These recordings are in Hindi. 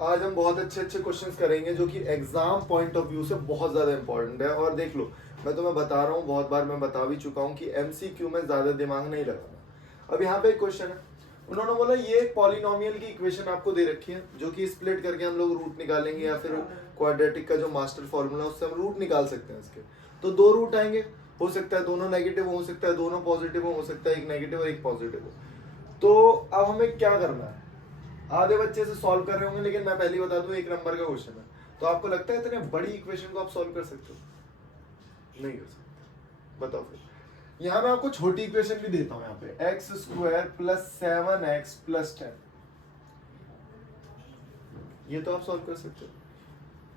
आज हम बहुत अच्छे अच्छे क्वेश्चंस करेंगे जो कि एग्जाम पॉइंट ऑफ व्यू से बहुत ज़्यादा इंपॉर्टेंट है। और देख लो, मैं तुम्हें बता रहा हूँ, बहुत बार मैं बता भी चुका हूँ कि एमसीक्यू में ज़्यादा दिमाग नहीं लगाना। अब यहाँ पे एक क्वेश्चन है, उन्होंने बोला ये एक पॉलिनोमियल की इक्वेशन आपको दे रखी है जो कि स्प्लिट करके हम लोग रूट निकालेंगे, या फिर क्वाड्रेटिक का जो मास्टर फॉर्मूला उससे हम रूट निकाल सकते हैं इसके। तो दो रूट आएंगे, हो सकता है दोनों नेगेटिव हो सकता है दोनों पॉजिटिव हो सकता है एक नेगेटिव और एक पॉजिटिव हो। तो अब हमें क्या करना है, आधे बच्चे से सॉल्व कर रहे होंगे, लेकिन मैं पहले ही बता दूं 1 नंबर का क्वेश्चन है। तो आपको लगता है इतने बड़ी इक्वेशन को आप सॉल्व कर सकते हो? नहीं कर सकते। बताओ फिर। यहां मैं आपको छोटी इक्वेशन भी देता हूं, यहाँ पे x square plus 7x plus 10, ये तो आप सॉल्व कर सकते हो।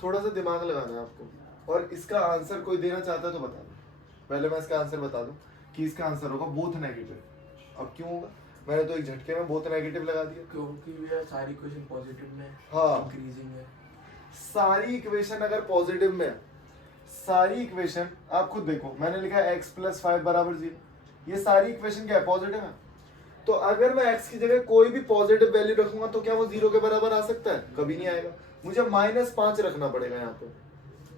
थोड़ा सा दिमाग लगाना है आपको, और इसका आंसर कोई देना चाहता है तो बता दो। पहले मैं इसका आंसर बता दूं कि इसका आंसर होगा बोथ नेगेटिव। अब क्यों होगा? मैंने तो एक झटके में बोथ नेगेटिव लगा दिया, क्योंकि भैया सारी इक्वेशन पॉजिटिव में हाँ। इंक्रीजिंग है। सारी इक्वेशन अगर पॉजिटिव में, सारी इक्वेशन आप खुद देखो, मैंने लिखा है x प्लस 5 बराबर 0, ये सारी इक्वेशन क्या है? पॉजिटिव है। तो अगर मैं x की जगह कोई भी पॉजिटिव वैल्यू रखूंगा तो क्या वो 0 के बराबर आ सकता है? कभी नहीं आएगा। मुझे -5 रखना पड़ेगा, यहाँ पे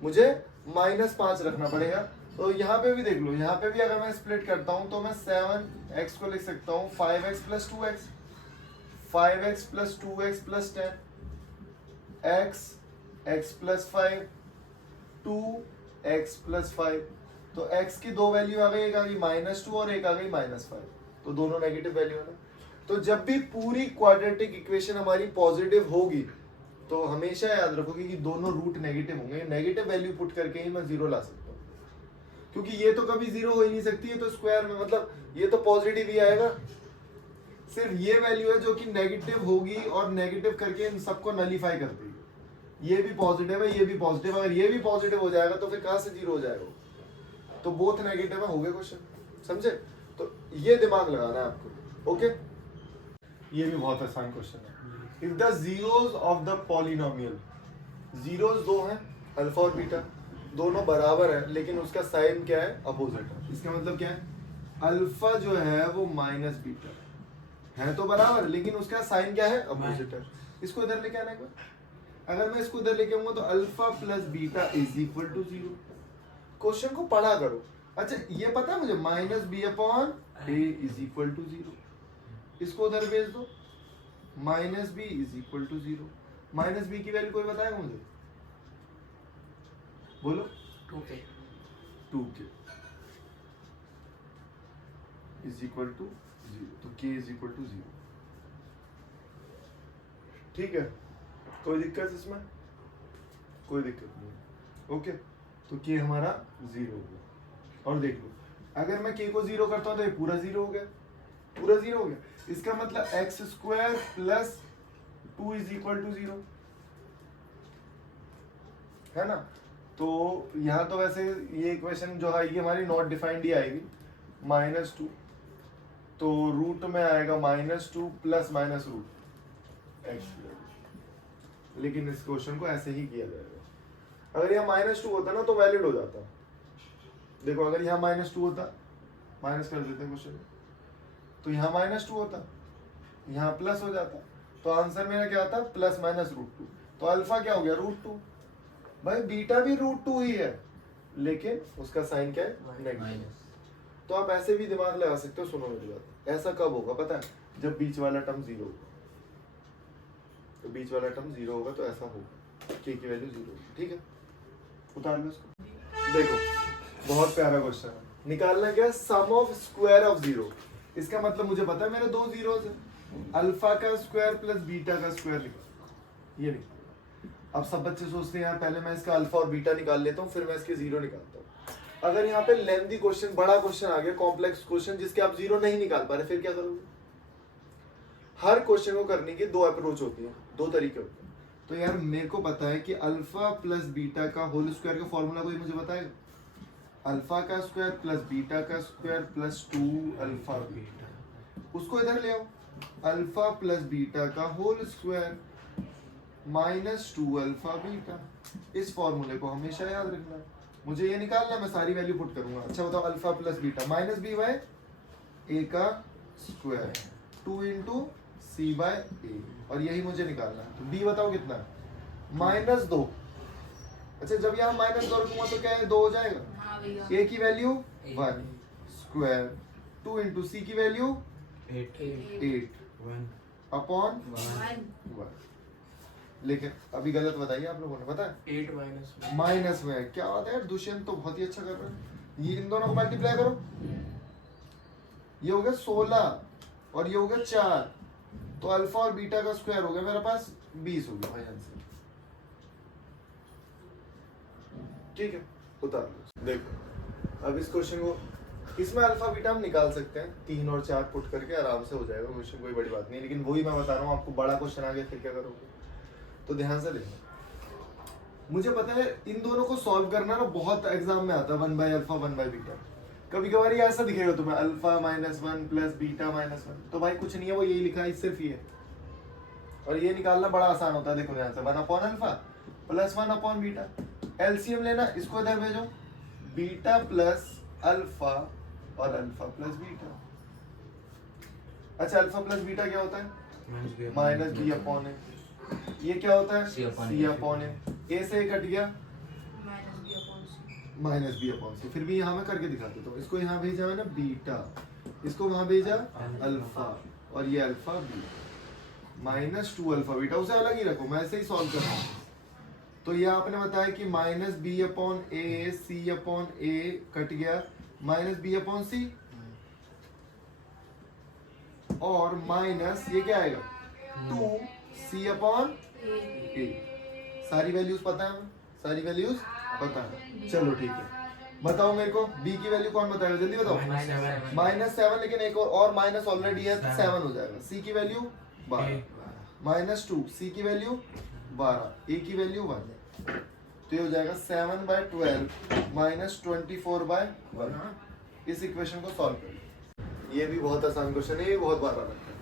मुझे -5 रखना पड़ेगा। तो यहाँ पे भी देख लो, यहाँ पे भी अगर मैं स्प्लिट करता हूँ तो मैं 7x को लिख सकता हूँ 5x plus 2x, 5x plus 2x plus 10, x plus 5, 2x plus 5। तो x की दो वैल्यू आ गई, एक आ गई -2 और एक आ गई -5, तो दोनों नेगेटिव वैल्यू है ना। तो जब भी पूरी क्वाड्रेटिक इक्वेशन हमारी पॉजिटिव होगी तो हमेशा याद रखोगे कि दोनों रूट नेगेटिव होंगे। नेगेटिव वैल्यू पुट करके ही मैं 0 ला सकता हूँ, क्योंकि ये तो कभी 0 हो ही नहीं सकती है। तो स्क्वायर में मतलब ये तो पॉजिटिव ही आएगा। सिर्फ ये वैल्यू है जो कि नेगेटिव होगी और नेगेटिव करके इन सबको नलीफाई कर देगी। ये भी पॉजिटिव है, ये भी पॉजिटिव। अगर ये भी पॉजिटिव हो जाएगा तो फिर कहां से 0 हो जाएगा? तो बोथ नेगेटिव है, हो गए क्वेश्चन, समझे? तो ये दिमाग लगाना है आपको, ओके। ये भी बहुत आसान क्वेश्चन है। If the zeros of the polynomial, zeros दो हैं, अल्फा और बीटा, दोनों बराबर है, लेकिन उसका साइन क्या है? अपोजिट है। इसका मतलब क्या है? अल्फा जो है वो माइनस बीटा है तो बराबर, लेकिन उसका साइन क्या है? अपोजिट है। इसको इधर लेके आना एक बार। अगर मैं इसको इधर लेके आऊंगा तो alpha plus beta is equal to 0। Question को पढ़ा करो। अच्छा ये पता है मुझे, -b/a इज इक्वल टू 0। इसको उधर भेज दो, -b is equal to 0। -b की वैल्यू कोई बताएगा मुझे? बोलो। 2k 2k is equal to 0, तो k इज इक्वल टू 0। ठीक है, कोई दिक्कत इसमें? कोई दिक्कत नहीं, ओके। तो k हमारा 0 हो गया। और देख लो, अगर मैं k को 0 करता हूं तो ये पूरा 0 हो गया, पूरा 0 हो गया। इसका मतलब x square plus 2 is equal to 0 है ना। तो यहाँ तो वैसे ये इक्वेशन जो आएगी हमारी नॉट डिफाइंड ही आएगी, -2, तो रूट में आएगा -2 प्लस माइनस रूट एक्स। लेकिन इस क्वेश्चन को ऐसे ही किया जाएगा। अगर यहाँ -2 होता ना तो वैलिड हो जाता। देखो अगर यहाँ -2 होता, माइनस कर देते क्वेश्चन, तो यहाँ -2 होता, यहाँ प्लस हो जाता, तो आंसर मेरा क्या आता? Plus minus √2। तो अल्फा क्या हो गया? √2। भाई बीटा भी √2 ही है, लेकिन उसका साइन क्या है? नेगेटिव। तो आप ऐसे भी दिमाग लगा सकते हो। सुनो मेरी बात, ऐसा कब होगा पता है? जब बीच वाला टर्म 0 होगा। तो बीच वाला टर्म 0 होगा तो ऐसा होगा, k की वैल्यू 0 होगी। ठीक है, उतार लो इसको। देखो बहुत प्यारा क्वेश्चन है, निकालना क्या? सम ऑफ स्क्वायर ऑफ 0। इसका मतलब मुझे पता है मेरे दो जीरोस है, अल्फा का स्क्वायर प्लस बीटा का स्क्वायर निकाल, ये निकाल। अब सब बच्चे सोचते हैं यार पहले मैं इसका अल्फा और बीटा निकाल लेता हूँ फिर मैं इसके 0 निकालता हूँ। अगर यहाँ पे लेंथी क्वेश्चन, बड़ा क्वेश्चन आ गया, कॉम्प्लेक्स क्वेश्चन जिसके आप 0 नहीं निकाल पा रहे, फिर क्या करोगे? हर क्वेश्चन को करने की दो अप्रोच होती है, दो तरीके होते हैं। तो यार मेरे को पता है कि अल्फा प्लस बीटा का होल स्क्वायर का फॉर्मूला कोई मुझे बताएगा? अल्फा का स्क्वायर प्लस बीटा का स्क्वायर प्लस 2 अल्फा बीटा, उसको इधर ले आओ। अल्फा प्लस बीटा का होल स्क्वायर -2 अल्फा बीटा। इस फॉर्मूले को हमेशा याद रखना। मुझे ये निकालना, मैं सारी वैल्यू पुट करूंगा। अच्छा बताओ, अल्फा प्लस बीटा -b/a का स्क्वायर 2 × सी बाय ए, और यही मुझे निकालना है। तो बी बताओ कितना है, -2। अच्छा जब यहाँ -2 रखूंगा तो क्या है, 2 हो जाएगा। हाँ भैया। ए की वैल्यू 1 स्क्वायर 2 इंटू सी की वैल्यू 8 अपॉन 1। लेकिन अभी गलत बताइए आप लोगों ने, पता है 8 माइनस माइनस में है। क्या बात है यार, दुष्यंत तो बहुत ही अच्छा कर रहे हैं। ये इन दोनों को मल्टीप्लाई करो, ये हो गया 16 और ये हो गया 4, तो अल्फा और बीटा का स्क्वायर हो गया मेरे पास 20 हो गया भाई आंसर। ठीक है, उतार लो। देखो अब इस क्वेश्चन को, इसमें अल्फा बीटा हम निकाल सकते हैं, 3 और 4 पुट करके आराम से हो जाएगा क्वेश्चन, कोई बड़ी बात नहीं। लेकिन वही मैं बता रहा हूँ आपको, बड़ा क्वेश्चन आ गया फिर क्या करोगे, तो ध्यान से देखो। मुझे पता है इन दोनों को सॉल्व करना ना बहुत एग्जाम में आता है, 1 बाय अल्फा 1 बाय बीटा। कभी कभार ये ऐसा दिखेगा तुम्हें, अल्फा -1 प्लस बीटा -1, तो भाई कुछ नहीं है, वो यही लिखा है, सिर्फ ये। और ये निकालना बड़ा आसान होता है। देखो ध्यान से, 1 upon alpha plus 1 upon beta, LCM लेना, इसको इधर भेजो, बीटा प्लस अल्फा और अल्फा प्लस बीटा। अच्छा अल्फा प्लस बीटा क्या होता है, माइनस बी अपॉन ए। ये क्या होता है, सी अपॉन ए से ए कट गया, माइनस बी अपॉन सी। फिर भी यहाँ मैं करके दिखा देता हूँ, इसको यहाँ भेजा मैंने बीटा, इसको वहाँ भेजा अल्फा, और ये अल्फा बी, -2 अल्फा बीटा, उसे अलग ही रखो, मैं ऐसे ही सॉल्व कर रहा हूँ। तो ये आपने बताया कि माइनस बी अपॉन ए, सी अपॉन ए कट गया, माइनस बी अपॉन सी, और माइनस ये क्या आएगा 2 सी अपॉन ए। सारी वैल्यूज पता है हमें, सारी वैल्यूज पता है। चलो ठीक है, बताओ मेरे को बी की वैल्यू कौन बताएगा, जल्दी बताओ। -7, लेकिन एक और माइनस ऑलरेडी है, 7 हो जाएगा। सी की वैल्यू 12, -2 सी की वैल्यू 12, ए की वैल्यू 1, तो ये हो जाएगा 7 बाय 12 -24/1। इस इक्वेशन को सॉल्व करें। ये भी बहुत आसान क्वेश्चन है, ये बहुत बार आता है।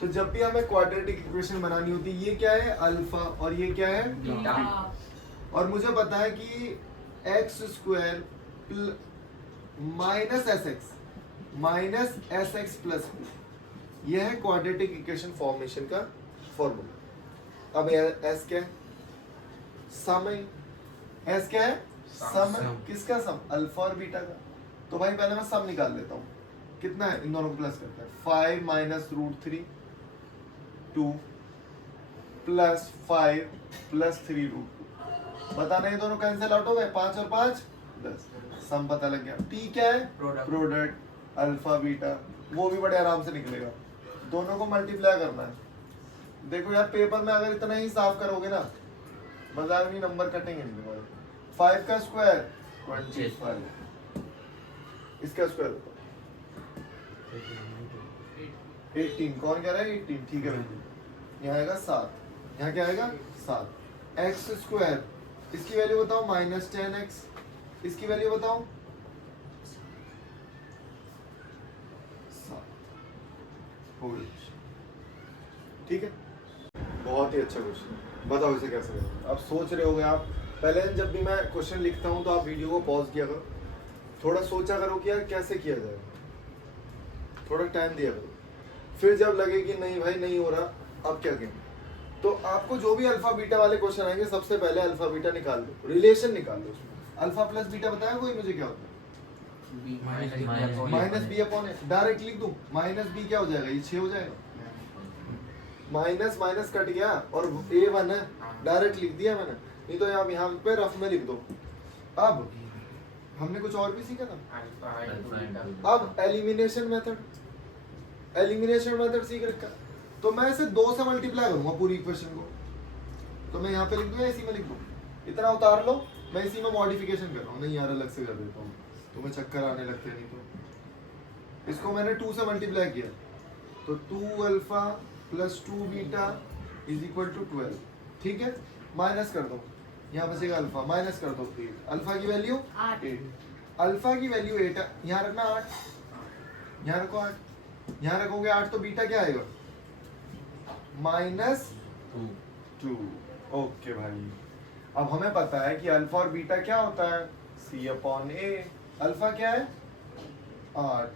तो जब भी हमें क्वाड्रेटिक इक्वेशन बनानी होती है, ये क्या है अल्फा और ये क्या है बीटा, और मुझे पता है कि x square minus s x minus s x plus b, यह है क्वाड्रेटिक इक्वेशन फॉर्मेशन का फॉर्मूला। अब एस क्या है, सम है। एस क्या है, सम है। किसका सम, अल्फा और बीटा का। तो भाई पहले मैं सम निकाल लेता हूँ, कितना है, इन दोनों को प्लस करता है, 5 माइनस √3 2 प्लस 5 प्लस 3 √2। बताना ये दोनों कैंसिल आउट हो गए, 5 और 5 10, सम पता लग गया। टी क्या है, प्रोडक्ट अल्फा बीटा, वो भी बड़े आराम से निकलेगा। दोनों को मल्टीप्लाई करना है। देखो यार पेपर में अगर इतना ही साफ करोगे ना, बाजार में नंबर कटेंगे नहीं। 5 का स्क्वायर 25, इसका स्क्वायर होता 18, कौन कह रहा है 18, ठीक है भाई। यहाँ आएगा 7, यहाँ क्या आएगा 7। एक्स स्क्वायर, इसकी वैल्यू बताओ -10x, इसकी वैल्यू बताओ 7 हो गई। ठीक है, बहुत ही अच्छा क्वेश्चन। बताओ इसे कैसे करें। अब सोच रहे होगे आप, पहले जब भी मैं क्वेश्चन लिखता हूँ तो आप वीडियो को पॉज किया करो, थोड़ा सोचा करो कि यार कैसे किया जाए, थोड़ा टाइम दिया करो। फिर जब लगे कि नहीं भाई नहीं हो रहा, अब क्या करें, तो आपको जो भी अल्फा बीटा वाले क्वेश्चन आएंगे, सबसे पहले अल्फा बीटा निकाल लो, रिलेशन निकाल लो उसमें। अल्फा प्लस बीटा बताया कोई मुझे क्या होता है, माइनस बी अपॉन ए। डायरेक्ट लिख दूं, माइनस बी क्या हो जाएगा, ये 6 हो जाएगा, माइनस माइनस कट गया और ए 1 है, डायरेक्ट लिख दिया मैंने, नहीं तो आप यहाँ पे रफ में लिख दो। अब हमने कुछ और भी सीखा था, अब एलिमिनेशन मेथड, एलिमिनेशन मेथड सीख रखा, तो मैं इसे 2 से मल्टीप्लाई करूंगा पूरी इक्वेशन को। तो मैं यहाँ पे लिख दूं या इसी में लिख दूं, इतना उतार लो, मैं इसी में मॉडिफिकेशन कर रहा हूँ, नहीं यार अलग से कर देता हूँ, तुम्हें चक्कर आने लगते हैं। नहीं तो इसको मैंने 2 से मल्टीप्लाई किया, तो 2 alpha plus 2 beta is equal to 12। ठीक है, माइनस कर दो, यहाँ बचेगा अल्फा, माइनस कर दो 8, अल्फा की वैल्यू 8, अल्फा की वैल्यू 8 है, यहाँ रखना 8, यहाँ रखो 8, यहाँ रखोगे 8 तो बीटा क्या आएगा -2। ओके भाई, अब हमें पता है कि अल्फा और बीटा क्या होता है, C अपॉन A। अल्फा क्या है 8,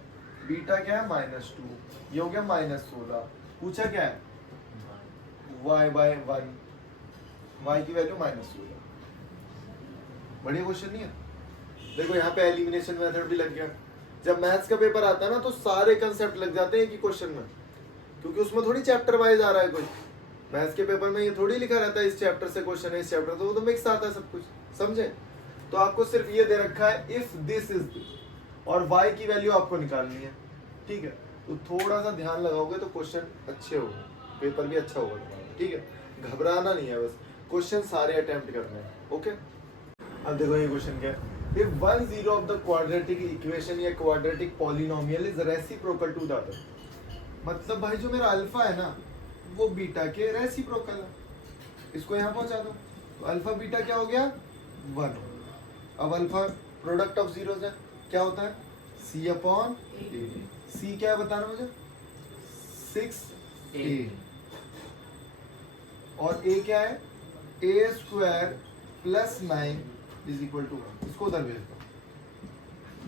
बीटा क्या है -2, ये हो गया -16, पूछा क्या है, y बाय 1, y की वैल्यू -2 है। बढ़िया क्वेश्चन नहीं है। देखो यहाँ पे एलिमिनेशन मेथड भी लग गया। जब मैथ्स का पेपर आता है ना तो सारे कंसेप्ट लग जाते हैं एक ही क्वेश्चन में, क्योंकि उसमें थोड़ी चैप्टर वाइज आ रहा है कोई। मैथ्स के पेपर में ये थोड़ी लिखा रहता है इस चैप्टर से क्वेश्चन है, इस चैप्टर से, वो तो मिक्स आता है सब कुछ, समझे। तो आपको सिर्फ ये दे रखा है इफ दिस इज दिस, और y की वैल्यू आपको निकालनी है, ठीक है। तो थोड़ा सा ध्यान लगाओगे तो क्वेश्चन अच्छे होंगे, पेपर भी अच्छा होगा तुम्हारा, ठीक है। घबराना नहीं है, बस क्वेश्चन सारे अटेम्प्ट करने हैं, ओके। अब देखो ये क्वेश्चन क्या है, if one zero of the quadratic equation या quadratic polynomial is reciprocal to the other, मतलब भाई जो मेरा अल्फा है ना वो बीटा के रेसिप्रोकल है, इसको यहाँ पहुंचा दो तो अल्फा बीटा क्या हो गया 1। अब अल्फा प्रोडक्ट ऑफ जीरोस है, क्या होता है c अपॉन a। c क्या है बताना मुझे, 6a, और a क्या है a square plus 9 is equal to 1। इसको उधर भेज दो,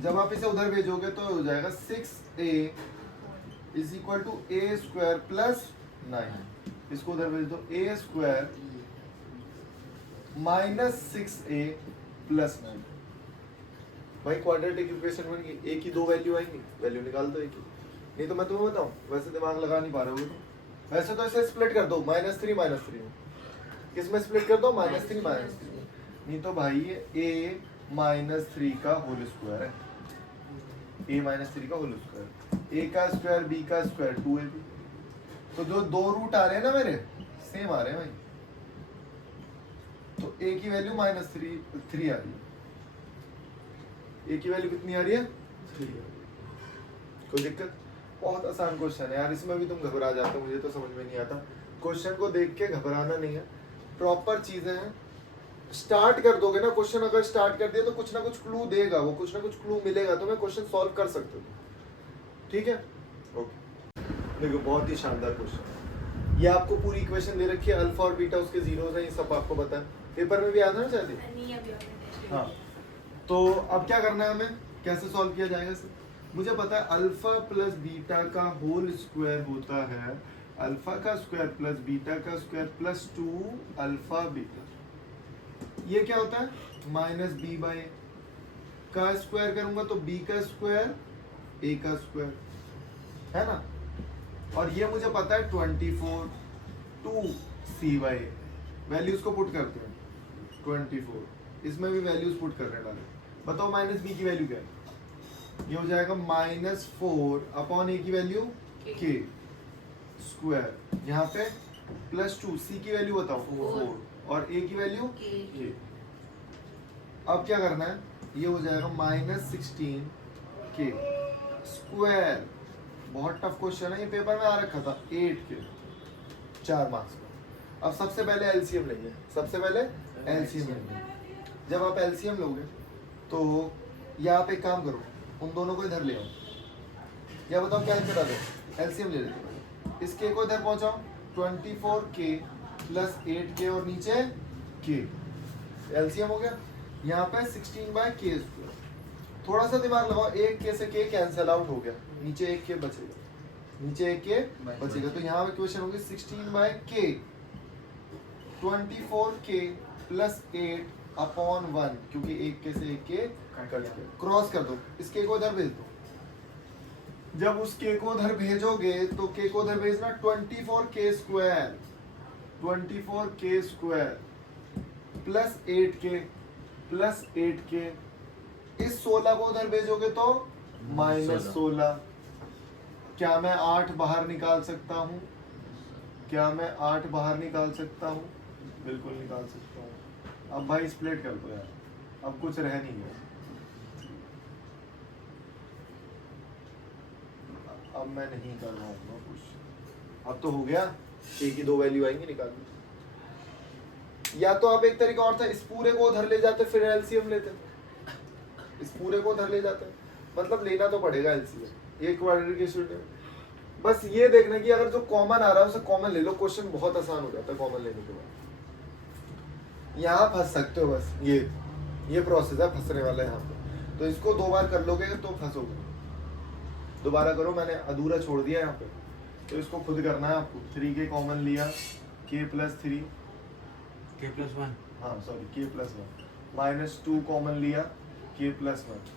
जब आप इसे उधर भेजोगे तो हो जाएगा 6a is equal to a square plus 9। इसको उधर भेज दो, a square minus 6a plus 9। भाई क्वाड्रेटिक इक्वेशन बन गई, एक ही दो वैल्यू आएंगी, वैल्यू निकाल दो एक ही। नहीं तो मैं तुम्हें बताऊं, वैसे दिमाग लगा नहीं पा रहे हो तो वैसे तो इसे स्प्लिट कर दो -3 -3 में, किसमें स्प्लिट कर दो -3 -3 में। नहीं तो भाई ये a -3 का होल स्क्वायर है, a -3 का होल स्क्वायर, a का स्क्वायर b का स्क्वायर 2ab। तो जो दो रूट आ रहे हैं ना मेरे सेम आ रहे हैं भाई, तो a की वैल्यू -3 आ रही है, a की वैल्यू कितनी आ रही है 3। कोई दिक्कत, बहुत आसान क्वेश्चन है यार, इसमें भी तुम घबरा जाते हो, मुझे तो समझ में नहीं आता। क्वेश्चन को देख के घबराना नहीं है, प्रॉपर चीजें हैं। स्टार्ट कर दोगे ना क्वेश्चन, अगर स्टार्ट कर दिया तो कुछ ना कुछ क्लू देगा, वो कुछ ना कुछ क्लू मिलेगा, तो मैं क्वेश्चन सॉल्व कर सकते हो, ठीक है। ओके देखो बहुत ही शानदार क्वेश्चन, ये आपको पूरी इक्वेशन दे रखी है, अल्फा और बीटा उसके जीरोस हैं, ये सब आपको पता है, पेपर में भी आता है ना शायद। हाँ तो अब क्या करना है हमें, कैसे सॉल्व किया जाएगा सर। मुझे पता है अल्फा प्लस बीटा का होल स्क्वायर होता है अल्फा का स्क्वायर प्लस बीटा का स्क्वायर प्लस 2 अल्फा बीटा। ये क्या होता है -b बाय a का स्क्वायर करूंगा तो b का स्क्वायर a का स्क्वायर, है ना। और ये मुझे पता है 24 2c बाय a, वैल्यूज को पुट करते हैं 24, इसमें भी वैल्यूज पुट कर रहे हैं। बताओ -b की वैल्यू क्या है, ये हो जाएगा -4 अपॉन a की वैल्यू k स्क्वायर, यहाँ पे +2 c की वैल्यू बताओ 4 और a की वैल्यू k। अब क्या करना है, ये हो जाएगा -16 k स्क्वायर। बहुत टफ क्वेश्चन है, ये पेपर में आ रखा था 8 के 4 मार्क्स का। अब सबसे पहले एलसीएम लेंगे, सबसे पहले एलसीएम लेंगे। जब आप एलसीएम लोगे तो या आप एक काम करो, उन दोनों को इधर ले आओ, या बताओ क्या करा दो, एलसीएम ले लेते हैं। इस k को इधर पहुंचाओ, 24k प्लस 8k और नीचे k, एलसीएम हो गया। यहाँ पे 16 बाय k स्क्वायर, थोड़ा सा दिमाग लगाओ, एक k से k कैंसिल आउट हो गया, नीचे एक k बचेगा, नीचे एक k बचेगा, तो यहाँ पे इक्वेशन होगी 16 bye k 24k plus 8 upon 1, क्योंकि एक k से एक k कट गया, क्रॉस कर दो, इस k को इधर भेज दो। जब उस k को उधर भेजोगे तो k को उधर भेजना 24k square, 24k square plus 8k plus 8k, इस 16 को उधर भेजोगे तो -16। क्या मैं 8 बाहर निकाल सकता हूँ, क्या मैं 8 बाहर निकाल सकता हूँ, बिल्कुल निकाल सकता हूँ। अब भाई स्प्लिट कर दो यार, अब कुछ रह नहीं गया। अब मैं नहीं कर रहा हूँ कुछ, अब तो हो गया, एक ही दो वैल्यू आएंगी निकाल। या तो आप एक तरीका और था, इस पूरे को उधर ले जाते फिर एलसीएम लेते, इस पूरे को उधर ले जाते, मतलब लेना तो पड़ेगा एलसीएम, एक क्वाड्रेटिक स्टूडेंट। बस ये देखना कि अगर जो कॉमन आ रहा है उसे कॉमन ले लो, क्वेश्चन बहुत आसान हो जाता है कॉमन लेने के बाद। यहाँ फंस सकते हो, बस ये प्रोसेस है फंसने वाला है यहाँ पे, तो इसको 2 बार कर लोगे तो फंसोगे। दोबारा करो, मैंने अधूरा छोड़ दिया यहाँ पे, तो इसको खुद करना है आपको। 3k कॉमन लिया, k प्लस 3, k+1 हाँ सॉरी k प्लस 1, -2 कॉमन लिया, k प्लस 1,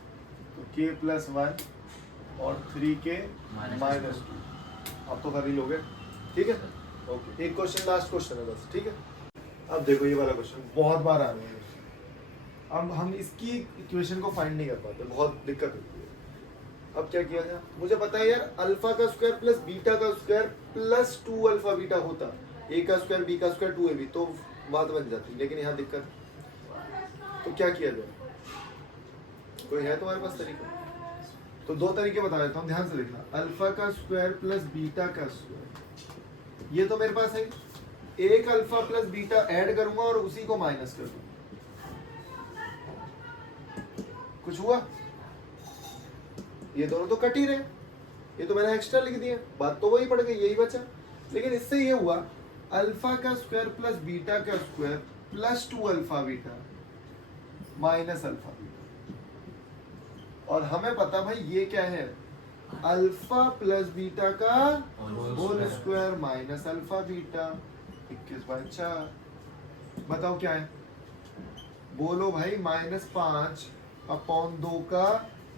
तो k प्लस 1 और 3k माइनस 2, आप तो कर ही लोगे, ठीक है। ओके, एक क्वेश्चन लास्ट क्वेश्चन है बस, ठीक है। अब देखो ये वाला क्वेश्चन बहुत बार आ रहा है, अब हम इसकी इक्वेशन को फाइंड नहीं कर पाते, बहुत दिक्कत होती है। अब क्या किया जाए, मुझे पता है यार अल्फा का स्क्वायर प्लस बीटा का स्क्वायर प्लस 2 अल्फा बीटा होता, ए का स्क्वायर बी का स्क्वायर 2ab, तो बात बन जाती, लेकिन यहाँ दिक्कत है। तो क्या किया जाए, कोई है तुम्हारे पास तरीका? तो दो तरीके बता देता हूँ, ध्यान से देखना। अल्फा का स्क्वायर प्लस बीटा का स्क्वायर, ये तो मेरे पास है, एक अल्फा प्लस बीटा ऐड करूंगा और उसी को माइनस कर दूंगा। कुछ हुआ? ये दोनों तो कट ही रहे, ये तो मैंने एक्स्ट्रा लिख दिया, बात तो वही पड़ गई, यही बचा। लेकिन इससे ये हुआ अल्फा का स्क्वायर प्लस बीटा का square plus 2 alpha beta minus alpha beta, और हमें पता भाई ये क्या है, अल्फा प्लस बीटा का whole square minus alpha beta, 21/4। बताओ क्या है, बोलो भाई, -5 अपॉन 2 का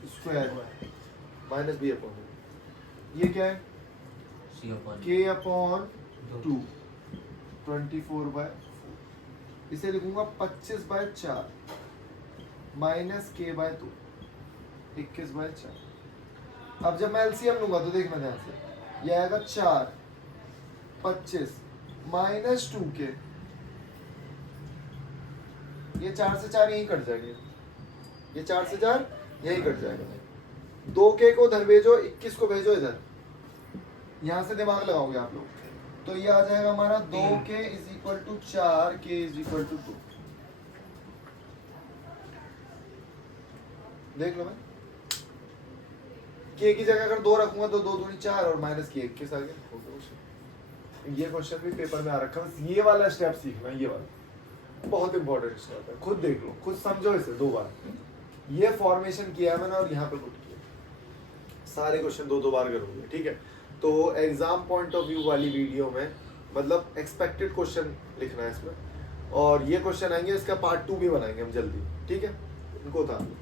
स्क्वायर माइनस b अपॉन, ये क्या है, k अपॉन 2, 24/4, इसे लिखूंगा 25/4 माइनस k/2, 21/4। अब जब मैं एलसीएम लूंगा तो देखना ध्यान से, ये आएगा 4, 25 माइनस 2k, ये 4 से 4 यही कट जाएंगे, ये 4 से 4 यही कट जाएगा। 2k को उधर भेजो, 21 को भेजो इधर, यहां से दिमाग लगाओगे आप लोग, तो ये आ जाएगा हमारा 2k is equal to 4, k is equal to 2। देख लो भाई, k की जगह अगर 2 रखूंगा तो 2 दूनी 4 और माइनस k 21 आ गया। ये क्वेश्चन भी पेपर में आ रखा है, बस ये वाला स्टेप सीखना, ये वाला बहुत इंपॉर्टेंट स्टेप है, खुद देख लो, खुद समझो इसे 2 बार। ये फॉर्मेशन किया है मैंने और यहाँ पे पुट किया, सारे क्वेश्चन 2 बार करोगे, ठीक है। तो एग्जाम पॉइंट ऑफ व्यू वाली वीडियो में मतलब एक्सपेक्टेड क्वेश्चन लिखना है इसमें, और ये क्वेश्चन आएंगे, इसका पार्ट 2 भी बनाएंगे हम जल्दी, ठीक है। इनको उतार लो।